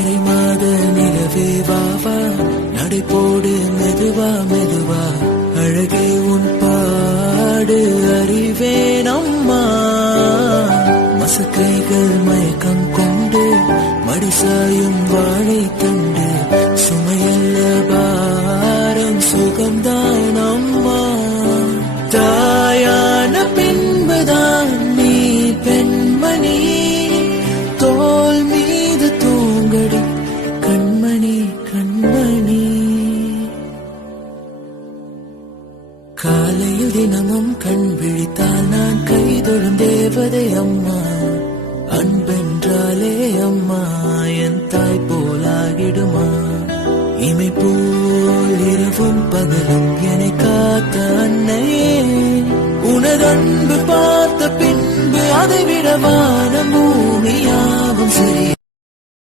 நிறை மாத நிலவே வாவா, நடைபோடு மெதுவா மெதுவா, அழகே உன் பாடு அறிவேன் அம்மா. மசக்கைகள் மயக்கம் கொண்டு மடிசாயும் வாழை தண்டு, சுமையல்ல பாரம் சுகம்தான் அம்மா. தாயான பின்புதான் நீ பெண்மணி, தோல் மீது தூங்கடி கண்மணி கண்மணி. காலையில் தினமும் கண் விழித்தால் நான் கைதொழும் தேவதை அம்மா. அன்பென்றாலே அம்மா என் தாய் போலாகிடுமா. இமை போல் இரவும் பகலும் என்னை காத்த அன்னையே, உனதன்பு பார்த்த பின்பு அதை விட வானம் பூமியாவும் சரி.